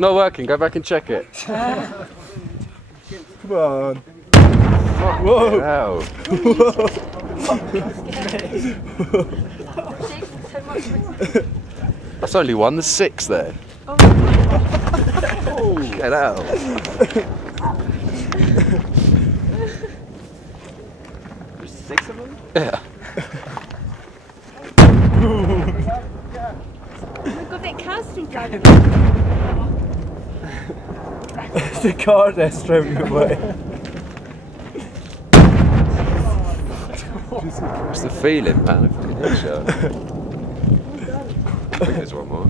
not working, go back and check it. Come on. Whoa! That's only one, there's 6 there. Oh, get out. There's 6 of them? Yeah. We've got that car still driving. The car that's driving away. What's the feeling, man? I fucking headshot. I think there's one more.